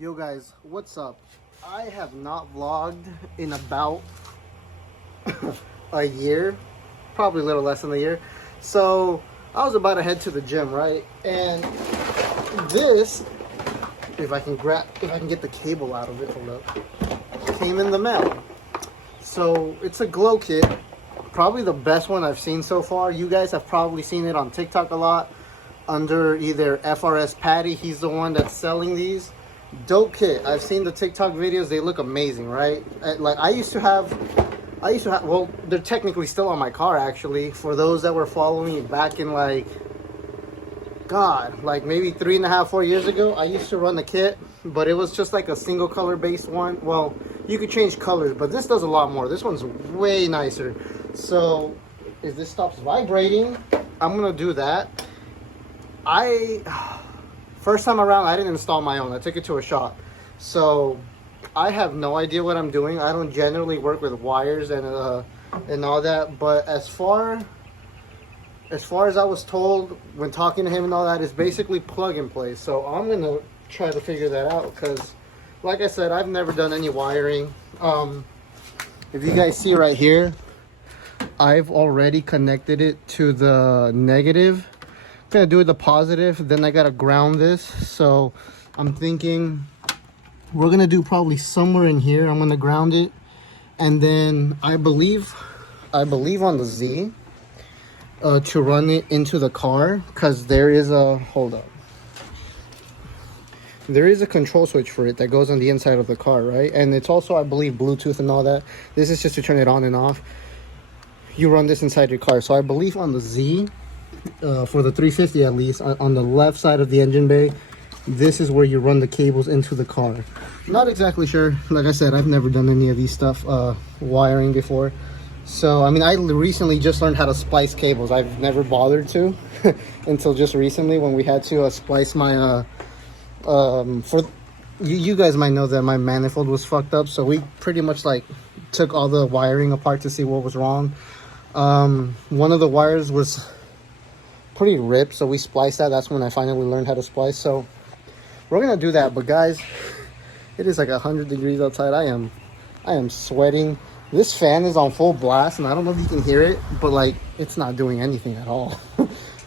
Yo guys, what's up? I have not vlogged in about a year, probably a little less than a year. So I was about to head to the gym, right? And this, if I can get the cable out of it, hold up, came in the mail. So it's a glow kit, probably the best one I've seen so far. You guys have probably seen it on TikTok a lot under either FRS Patty. He's the one that's selling these. Dope kit. I've seen the TikTok videos. They look amazing, right? Like I used to have, well, they're technically still on my car actually. For those that were following me back in like maybe 3.5, 4 years ago, I used to run the kit, but it was just like a single color based one. Well, you could change colors, but this does a lot more. This one's way nicer. So if this stops vibrating, I'm gonna do that. First time around, I didn't install my own. I took it to a shop. So I have no idea what I'm doing. I don't generally work with wires and all that. But as far as I was told when talking to him and all that, it's basically plug and play. So I'm going to try to figure that out because, like I said, I've never done any wiring. If you guys see right here, I've already connected it to the negative. Gonna do the positive, then I gotta ground this. So I'm thinking we're gonna do probably somewhere in here. I'm gonna ground it, and then I believe on the Z to run it into the car, because there is a there is a control switch for it that goes on the inside of the car, right? And it's also, I believe, Bluetooth and all that. This is just to turn it on and off. You run this inside your car. So I believe on the Z, for the 350 at least, on the left side of the engine bay, this is where you run the cables into the car. Not exactly sure. Like I said, I've never done any of these stuff wiring before. So I mean, I recently just learned how to splice cables. I've never bothered to until just recently when we had to splice my for you guys might know that my manifold was fucked up, so we pretty much like took all the wiring apart to see what was wrong. One of the wires was pretty ripped, so we spliced that. That's when I finally learned how to splice. So we're gonna do that. But guys, it is like 100 degrees outside. I am sweating. This fan is on full blast, and I don't know if you can hear it, but like it's not doing anything at all.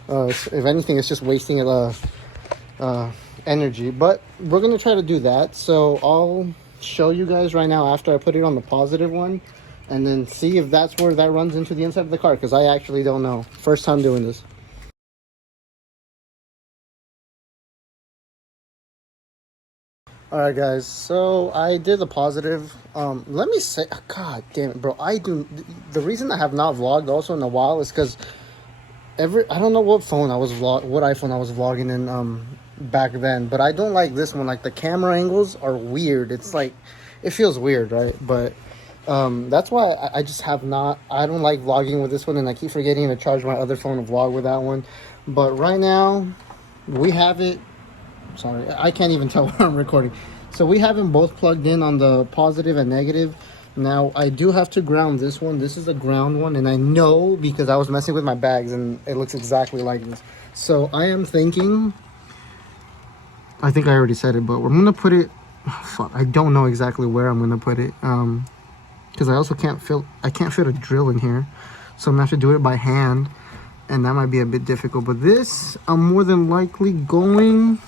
If anything, it's just wasting energy. But we're gonna try to do that. So I'll show you guys right now after I put it on the positive one, and then see if that's where that runs into the inside of the car, because I actually don't know. First time doing this. All right, guys, so I did the positive. Let me say, god damn it, bro, the reason I have not vlogged also in a while is because I don't know what iPhone I was vlogging in back then, but I don't like this one. Like, the camera angles are weird. It's like, it feels weird, right? But that's why I just have not, I don't like vlogging with this one, and I keep forgetting to charge my other phone to vlog with that one. But right now we have it. Sorry, I can't even tell where I'm recording. So we have them both plugged in on the positive and negative. Now I do have to ground this one. This is a ground one, and I know because I was messing with my bags and it looks exactly like this. So I am thinking, I think I already said it, but we're gonna put it, fuck, I don't know exactly where I'm gonna put it, because I also can't fit a drill in here, so I'm gonna have to do it by hand, and that might be a bit difficult. But this, I'm more than likely going,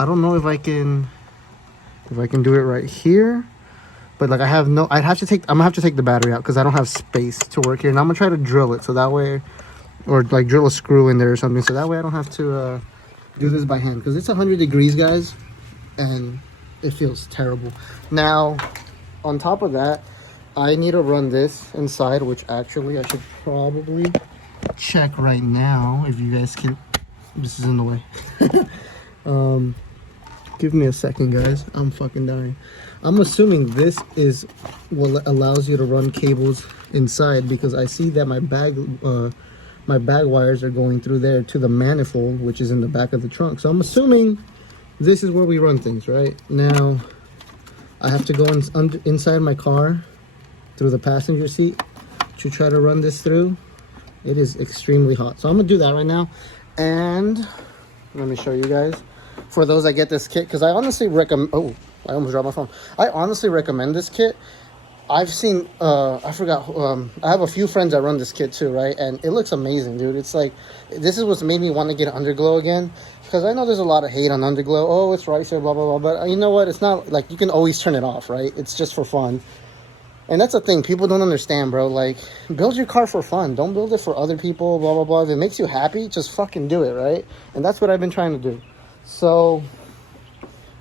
I don't know if I can do it right here, but like I'm gonna have to take the battery out because I don't have space to work here, and I'm gonna try to drill it so that way, or like drill a screw in there or something, so that way I don't have to do this by hand, because it's 100 degrees, guys, and it feels terrible. Now, on top of that, I need to run this inside, which actually I should probably check right now if you guys can. This is in the way. Give me a second, guys. I'm fucking dying. I'm assuming this is what allows you to run cables inside, because I see that my bag wires are going through there to the manifold, which is in the back of the trunk. So I'm assuming this is where we run things. Right now I have to go inside my car through the passenger seat to try to run this through. It is extremely hot, so I'm gonna do that right now. And let me show you guys. for those that get this kit, because I honestly recommend. Oh, I almost dropped my phone. I honestly recommend this kit. I've seen, I forgot, I have a few friends that run this kit too, right? And it looks amazing, dude. It's like, this is what's made me want to get Underglow again. Because I know there's a lot of hate on Underglow. Oh, it's right here, blah, blah, blah. But you know what? It's not, like, you can always turn it off, right? It's just for fun. And that's the thing. People don't understand, bro. Like, build your car for fun. Don't build it for other people, blah, blah, blah. If it makes you happy, just fucking do it, right? And that's what I've been trying to do. So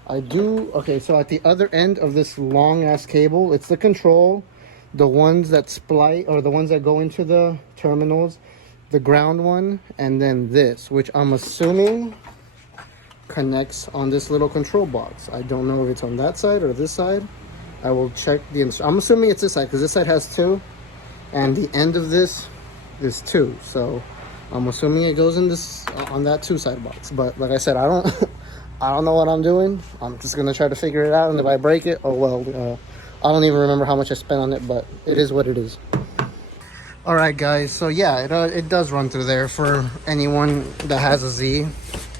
okay, so at the other end of this long ass cable, it's the control, the ones that splice, or the ones that go into the terminals, the ground one, and then this, which I'm assuming connects on this little control box. I don't know if it's on that side or this side. I will check I'm assuming it's this side, because this side has 2, and the end of this is 2. So I'm assuming it goes in this, on that 2 side box. But like I said, I don't know what I'm doing. I'm just gonna try to figure it out, and if I break it, oh well. I don't even remember how much I spent on it, but it is what it is. All right, guys. So yeah, it does run through there for anyone that has a Z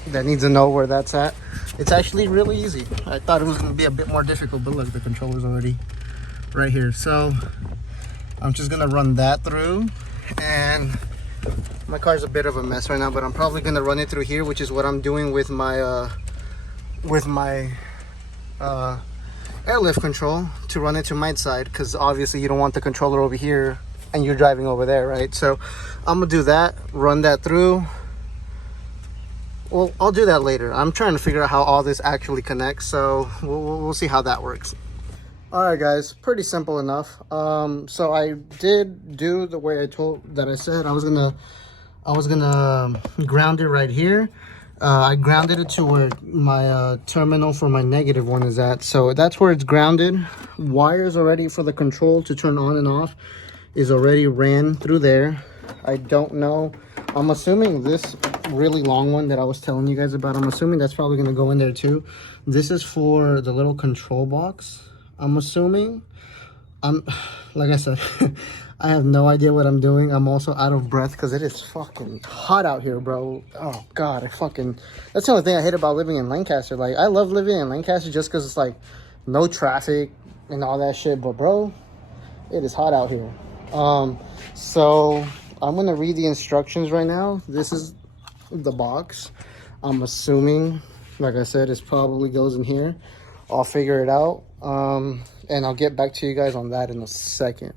that needs to know where that's at. It's actually really easy. I thought it was gonna be a bit more difficult, but look, the controller's already right here. So I'm just gonna run that through, and my car's a bit of a mess right now, but I'm probably gonna run it through here, which is what I'm doing with my airlift control, to run it to my side, because obviously you don't want the controller over here and you're driving over there, right? So I'm gonna do that, run that through. Well, I'll do that later. I'm trying to figure out how all this actually connects, so we'll see how that works. All right, guys, pretty simple enough. So I did do the way I said I was gonna ground it right here. I grounded it to where my terminal for my negative one is at. So that's where it's grounded. Wires already for the control to turn on and off is already ran through there. I don't know. I'm assuming this really long one that I was telling you guys about, I'm assuming that's probably going to go in there too. This is for the little control box, I'm assuming. Like I said, I have no idea what I'm doing. I'm also out of breath because it is fucking hot out here, bro. Oh god, that's the only thing I hate about living in Lancaster. Like, I love living in Lancaster just because it's like no traffic and all that shit, but bro, it is hot out here. So I'm gonna read the instructions right now. This is the box. I'm assuming, like I said, it probably goes in here. I'll figure it out, and I'll get back to you guys on that in a second.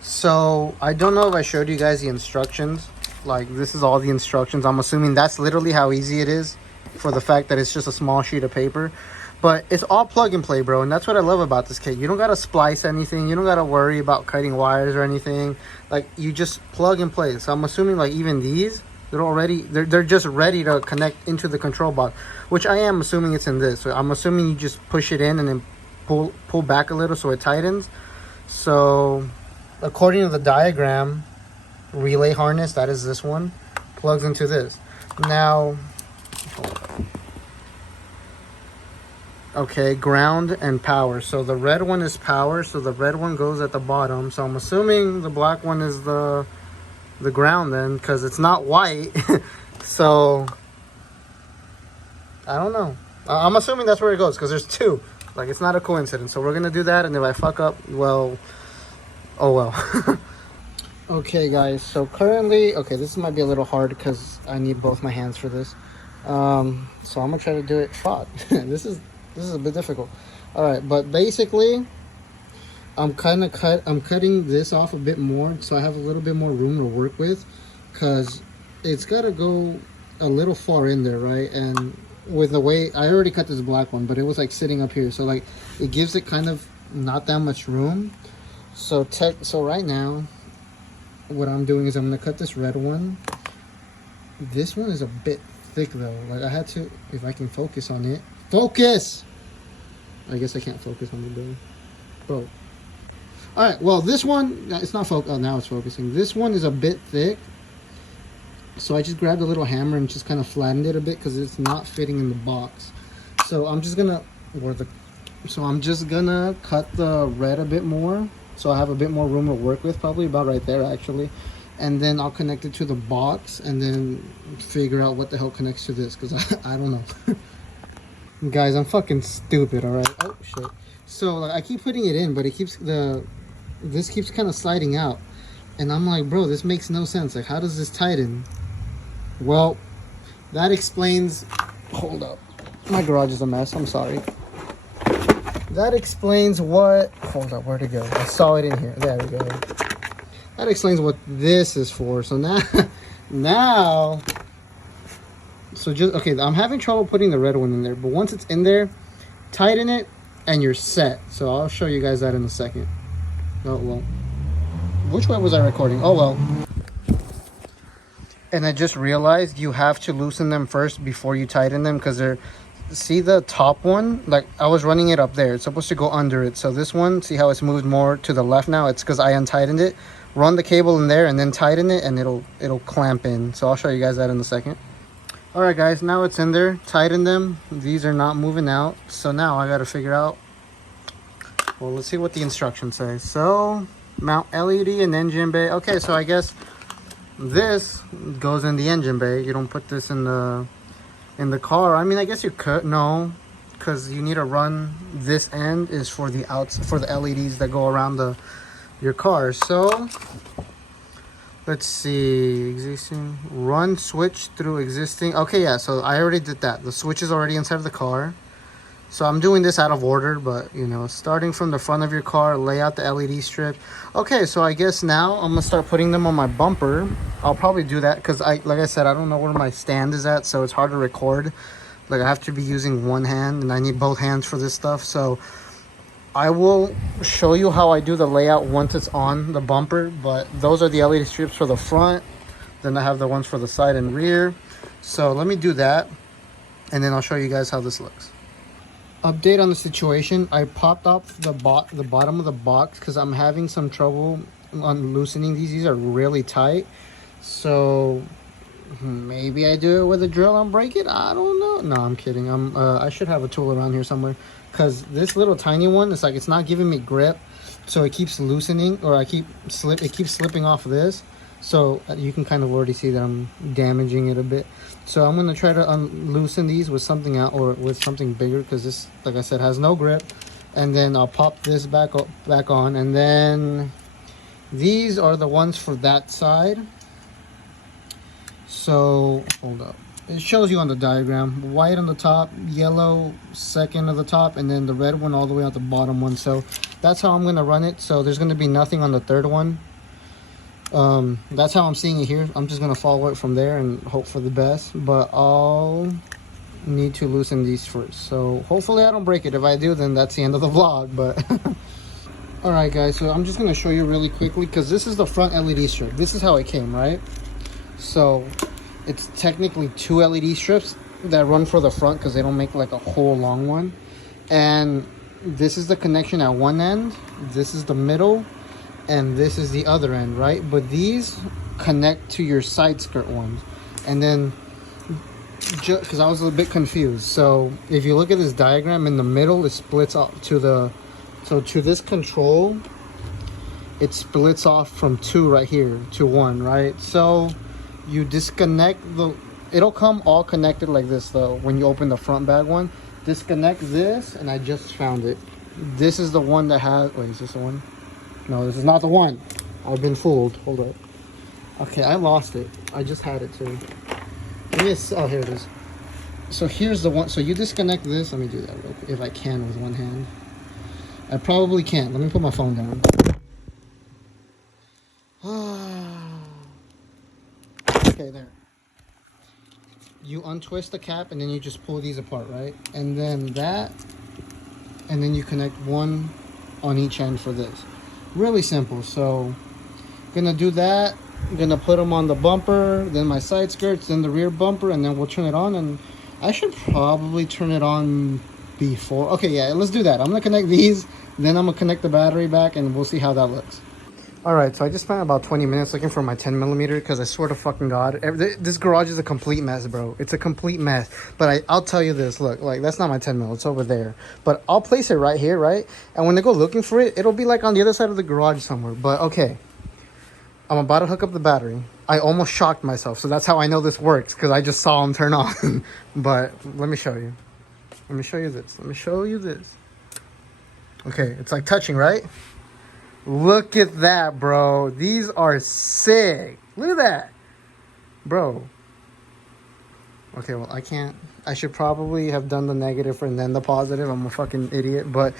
So I don't know if I showed you guys the instructions. Like, this is all the instructions. I'm assuming that's literally how easy it is, for the fact that it's just a small sheet of paper. But it's all plug and play, bro, and that's what I love about this kit. You don't gotta splice anything. You don't gotta worry about cutting wires or anything. Like, you just plug and play. So I'm assuming, like, even these, they're just ready to connect into the control box, which I am assuming it's in this. So I'm assuming you just push it in and then pull back a little so it tightens. So according to the diagram, relay harness, that is this one, plugs into this. Now, okay, ground and power. So the red one is power, so the red one goes at the bottom. So I'm assuming the black one is the ground then, because it's not white. So I don't know. I'm assuming that's where it goes, because there's 2. Like, it's not a coincidence. So we're gonna do that, and if I fuck up, well, oh well. Okay, guys, so currently, okay, this might be a little hard because I need both my hands for this. So I'm gonna try to do it. Fuck. This is a bit difficult. All right, but basically, I'm cutting this off a bit more, so I have a little bit more room to work with, because it's got to go a little far in there, right? And with the way I already cut this black one, but it was like sitting up here, so like it gives it kind of not that much room. So right now, what I'm doing is I'm gonna cut this red one. This one is a bit thick though. Like, I had to, if I can focus on it. Focus! I guess I can't focus on the bill. Bro. Alright, well, this one, it's not focused. Oh, now it's focusing. This one is a bit thick. So I just grabbed a little hammer and just kind of flattened it a bit because it's not fitting in the box. So I'm just gonna, cut the red a bit more. So I have a bit more room to work with, probably about right there actually. And then I'll connect it to the box and then figure out what the hell connects to this, because I don't know. Guys, I'm fucking stupid, alright? Oh, shit. So, like, I keep putting it in, but it keeps, this keeps kind of sliding out. And I'm like, bro, this makes no sense. Like, how does this tighten? Well, that explains, hold up. My garage is a mess, I'm sorry. That explains what, hold up, where'd it go? I saw it in here, there we go. That explains what this is for. So now, so just, okay, I'm having trouble putting the red one in there, but once it's in there, tighten it, and you're set. So I'll show you guys that in a second. Oh, well. Which way was I recording? Oh, well. And I just realized you have to loosen them first before you tighten them, because they're, see the top one? Like, I was running it up there. It's supposed to go under it. So this one, see how it's moved more to the left now? It's because I untightened it. Run the cable in there and then tighten it, and it'll clamp in. So I'll show you guys that in a second. All right, guys, now it's in there. Tighten them. These are not moving out. So now I got to figure out, well, let's see what the instructions say. So mount LED and engine bay. Okay, so I guess this goes in the engine bay. You don't put this in the car. I mean, I guess you could. No, because you need to run this end is for the for the LEDs that go around your car. So let's see, existing, run switch through existing. Okay, yeah, so I already did that. The switch is already inside of the car. So I'm doing this out of order, but you know, starting from the front of your car, lay out the LED strip. Okay, so I guess now I'm gonna start putting them on my bumper. I'll probably do that because like I said, I don't know where my stand is at, so it's hard to record. Like, I have to be using one hand and I need both hands for this stuff. So I will show you how I do the layout once it's on the bumper, but those are the LED strips for the front. Then I have the ones for the side and rear. So let me do that, and then I'll show you guys how this looks. Update on the situation. I popped off the bottom of the box because I'm having some trouble on loosening these. These are really tight. So maybe I do it with a drill and break it. I don't know. No, I'm kidding. I should have a tool around here somewhere, because this little tiny one, it's like it's not giving me grip, so it keeps loosening, or it keeps slipping off this. So you can kind of already see that I'm damaging it a bit. So I'm gonna try to loosen these with something out, or with something bigger, because this, like I said, has no grip. And then I'll pop this back on, and then these are the ones for that side. So hold up, it shows you on the diagram, white on the top, yellow second of the top, and then the red one all the way out the bottom one. So that's how I'm gonna run it. So there's gonna be nothing on the third one. That's how I'm seeing it here. I'm just gonna follow it from there and hope for the best, but I'll need to loosen these first. So hopefully I don't break it. If I do, then that's the end of the vlog. But all right, guys, so I'm just gonna show you really quickly, because this is the front LED strip. This is how it came, right? So it's technically two LED strips that run for the front, because they don't make like a whole long one. And this is the connection at one end, this is the middle, and this is the other end, right? But these connect to your side skirt ones. And then, because I was a bit confused, so if you look at this diagram, in the middle it splits off to this control, it splits off from two right here to one, right? So you disconnect it'll come all connected like this though when you open the front bag one. Disconnect this, and I just found it. This is the one that has, wait, is this the one? No, this is not the one. I've been fooled. Hold up. Okay, I lost it. I just had it too. Oh, here it is. So here's the one. So you disconnect this. Let me do that real quick, if I can with one hand. I probably can't. Let me put my phone down. Okay, there. You untwist the cap, and then you just pull these apart, right? And then you connect one on each end for this. Really simple. So gonna do that. I'm gonna put them on the bumper, then my side skirts, then the rear bumper, and then we'll turn it on. And I should probably turn it on before. Okay, yeah, let's do that. I'm gonna connect these, then I'm gonna connect the battery back, and we'll see how that looks. All right, so I just spent about 20 minutes looking for my 10mm, because I swear to fucking God, this garage is a complete mess, bro. It's a complete mess. But I'll tell you this, look, like, that's not my 10mm, it's over there. But I'll place it right here, right? And when I go looking for it, it'll be like on the other side of the garage somewhere. But okay, I'm about to hook up the battery. I almost shocked myself, so that's how I know this works, because I just saw them turn on. But let me show you. Let me show you this. Let me show you this. Okay, it's like touching, right? Look at that, bro. These are sick. Look at that. Bro. Okay, well, I can't. I should probably have done the negative and then the positive. I'm a fucking idiot. But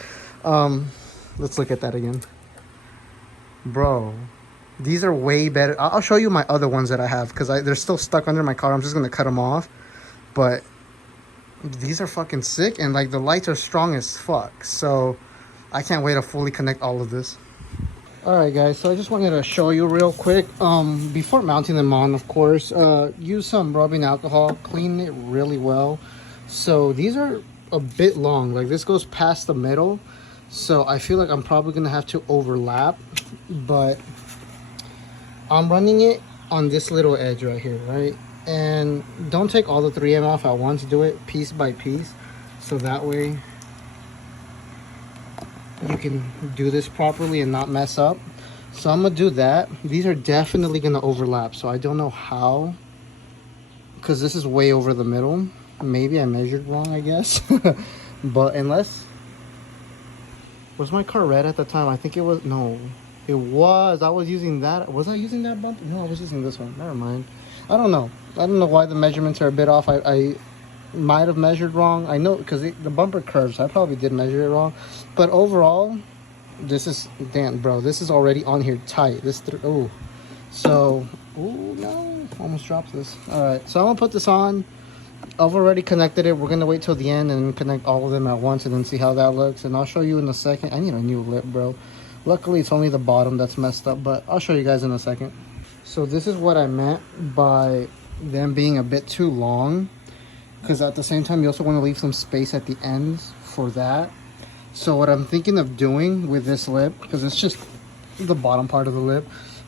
let's look at that again. Bro. These are way better. I'll show you my other ones that I have because they're still stuck under my car. I'm just going to cut them off. But these are fucking sick. And, like, the lights are strong as fuck. So I can't wait to fully connect all of this. Alright guys, so I just wanted to show you real quick, before mounting them on, of course, use some rubbing alcohol, clean it really well. So these are a bit long, like this goes past the middle, so I feel like I'm probably going to have to overlap, but I'm running it on this little edge right here, right? And don't take all the 3M off at once, do it piece by piece, so that way you can do this properly and not mess up. So I'm gonna do that. These are definitely gonna overlap, so I don't know how, because this is way over the middle. Maybe I measured wrong, I guess. But unless, was my car red at the time? I think it was. No, it was. I was using that. Was I using that bumper? No, I was using this one. Never mind. I don't know why the measurements are a bit off. I might have measured wrong. I know because the bumper curves, I probably did measure it wrong. But overall, this is, damn, bro, this is already on here tight. Oh, so, oh no, almost dropped this. All right, so I'm gonna put this on. I've already connected it. We're gonna wait till the end and connect all of them at once and then see how that looks. And I'll show you in a second. I need a new lip, bro. Luckily, it's only the bottom that's messed up, but I'll show you guys in a second. So this is what I meant by them being a bit too long, because at the same time you also want to leave some space at the ends for that. So what I'm thinking of doing with this lip, because it's just the bottom part of the lip,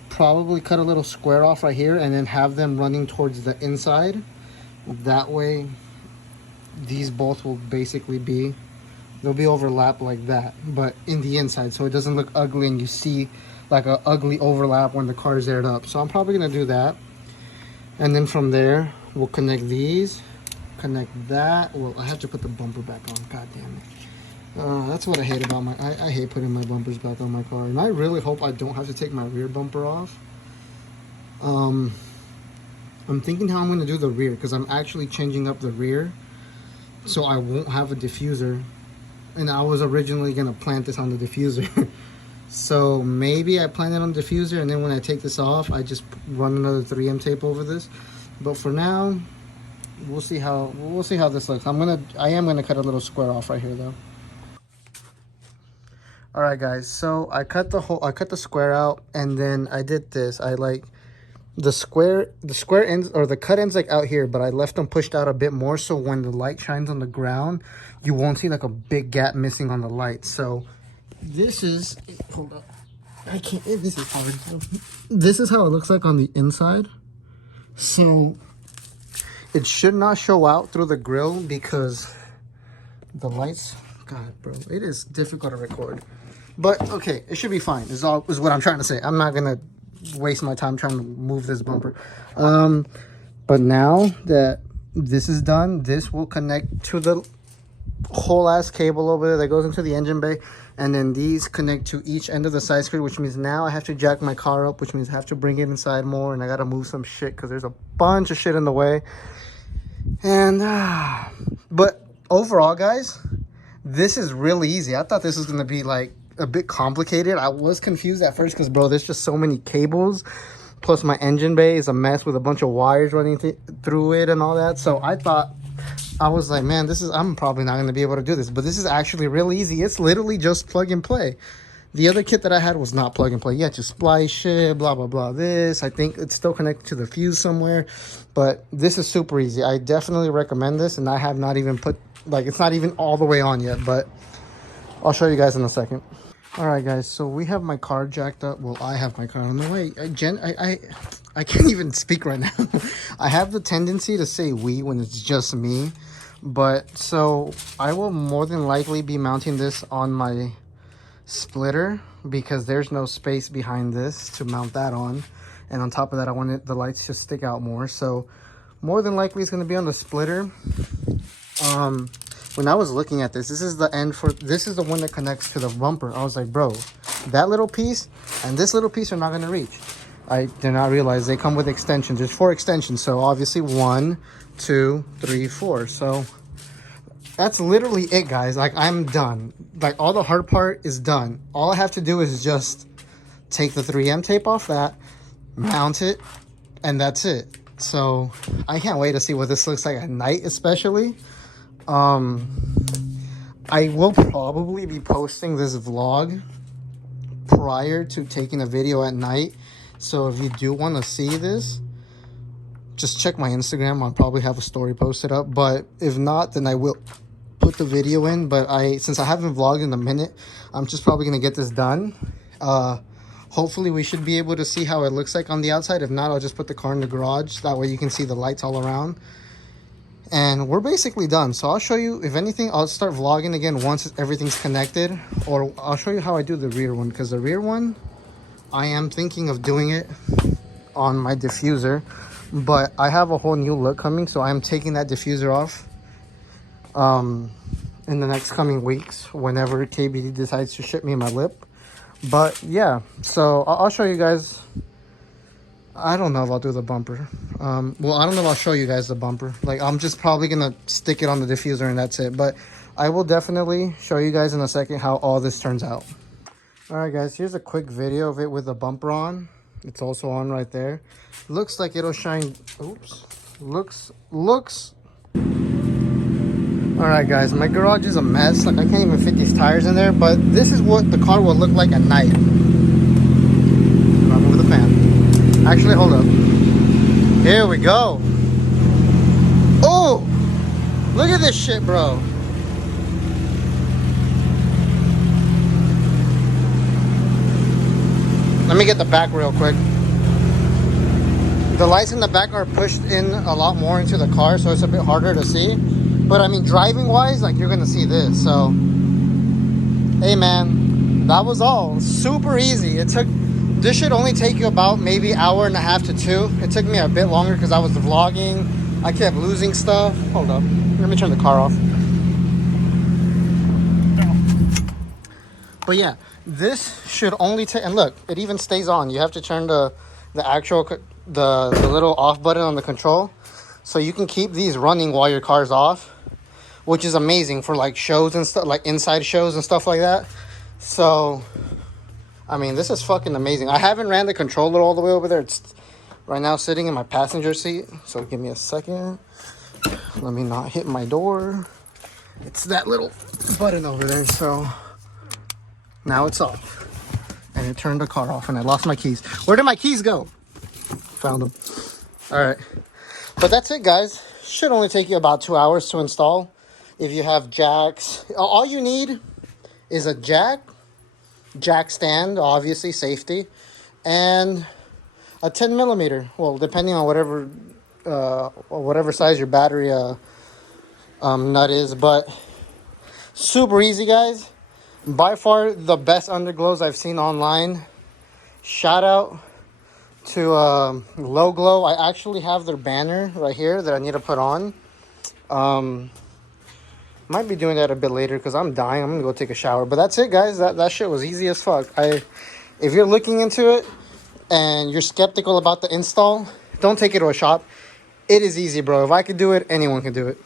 probably cut a little square off right here and then have them running towards the inside. That way these both will basically be, they'll be overlapped like that, but in the inside, so it doesn't look ugly and you see like a ugly overlap when the car is aired up. So I'm probably gonna do that, and then from there we'll connect these, connect that. Well, I have to put the bumper back on. God damn it. That's what I hate about I hate putting my bumpers back on my car, and I really hope I don't have to take my rear bumper off. I'm thinking how I'm going to do the rear, because I'm actually changing up the rear so I won't have a diffuser, and I was originally going to plant this on the diffuser. So maybe I plant it on the diffuser, and then when I take this off I just run another 3M tape over this. But for now, we'll see how this looks. I am gonna cut a little square off right here though. All right guys, so I cut the square out, and then I did this. I like the square ends, or the cut ends, like out here, but I left them pushed out a bit more, so when the light shines on the ground you won't see like a big gap missing on the light. So this is, hold up, I can't, this is hard. This is how it looks like on the inside. So it should not show out through the grill because the lights, God, bro, it is difficult to record. But okay, it should be fine, is what I'm trying to say. I'm not gonna waste my time trying to move this bumper. But now that this is done, this will connect to the whole ass cable over there that goes into the engine bay, and then these connect to each end of the side skirt, which means now I have to jack my car up, which means I have to bring it inside more, and I gotta move some shit because there's a bunch of shit in the way. And but overall guys, this is really easy. I thought this was gonna be like a bit complicated. I was confused at first because, bro, there's just so many cables, plus my engine bay is a mess with a bunch of wires running through it and all that. So I was like, man, I'm probably not going to be able to do this, but this is actually really easy. It's literally just plug and play. The other kit that I had was not plug and play. You had to splice shit, blah, blah, blah. This, I think it's still connected to the fuse somewhere, but this is super easy. I definitely recommend this, and I have not even put, like, it's not even all the way on yet, but I'll show you guys in a second. All right, guys, so we have my car jacked up. Well, I have my car on the way. I can't even speak right now. I have the tendency to say we when it's just me. But so I will more than likely be mounting this on my splitter because there's no space behind this to mount that on. And on top of that, I want the lights to stick out more. So more than likely it's going to be on the splitter. when I was looking at this, this is the end for, this is the one that connects to the bumper. I was like, bro, that little piece and this little piece are not going to reach. I did not realize they come with extensions. There's 4 extensions. So obviously 1, 2, 3, 4. So that's literally it, guys. Like, I'm done. Like, all the hard part is done. All I have to do is just take the 3M tape off that, mount it, and that's it. So I can't wait to see what this looks like at night, especially. I will probably be posting this vlog prior to taking a video at night. So if you do want to see this, just check my Instagram. I'll probably have a story posted up. But if not, then I will put the video in. But since I haven't vlogged in a minute, I'm just probably going to get this done. Hopefully we should be able to see how it looks like on the outside. If not, I'll just put the car in the garage. That way you can see the lights all around. And we're basically done. So I'll show you, if anything, I'll start vlogging again once everything's connected. Or I'll show you how I do the rear one. Because the rear one, I am thinking of doing it on my diffuser. But I have a whole new look coming. So I'm taking that diffuser off in the next coming weeks. Whenever KBD decides to ship me my lip. But yeah, so I'll show you guys. I don't know if I'll do the bumper. Well, I don't know if I'll show you guys the bumper. Like, I'm just probably gonna stick it on the diffuser and that's it. But I will definitely show you guys in a second how all this turns out. All right, guys, here's a quick video of it with the bumper on. It's also on right there. Looks like it'll shine. Oops. Looks. All right, guys, my garage is a mess. Like, I can't even fit these tires in there, but this is what the car will look like at night. Run with the fan. Actually, hold up. Here we go. Oh, look at this shit, bro. Let me get the back real quick. The lights in the back are pushed in a lot more into the car, so it's a bit harder to see. But I mean, driving wise, like, you're gonna see this. So hey man, that was all super easy. This should only take you about maybe hour and a half to 2. It took me a bit longer because I was vlogging. I kept losing stuff. Hold up, let me turn the car off. But yeah, this should only take, and look, it even stays on. You have to turn the actual the little off button on the control, so you can keep these running while your car's off, which is amazing for like shows and stuff, like inside shows and stuff like that. So I mean, this is fucking amazing. I haven't ran the controller all the way over there. It's right now sitting in my passenger seat, so give me a second. Let me not hit my door. It's that little button over there. So now it's off, and it turned the car off, and I lost my keys. Where did my keys go? Found them. All right, but that's it, guys. Should only take you about 2 hours to install. If you have jacks, all you need is a jack stand, obviously safety, and a 10 millimeter. Well, depending on whatever size your battery nut is, but super easy, guys. By far the best underglows I've seen online. Shout out to LowGlow. I actually have their banner right here that I need to put on. Might be doing that a bit later because I'm dying. I'm gonna go take a shower. But that's it, guys. That shit was easy as fuck. If you're looking into it and you're skeptical about the install, don't take it to a shop. It is easy, bro. If I could do it, anyone can do it.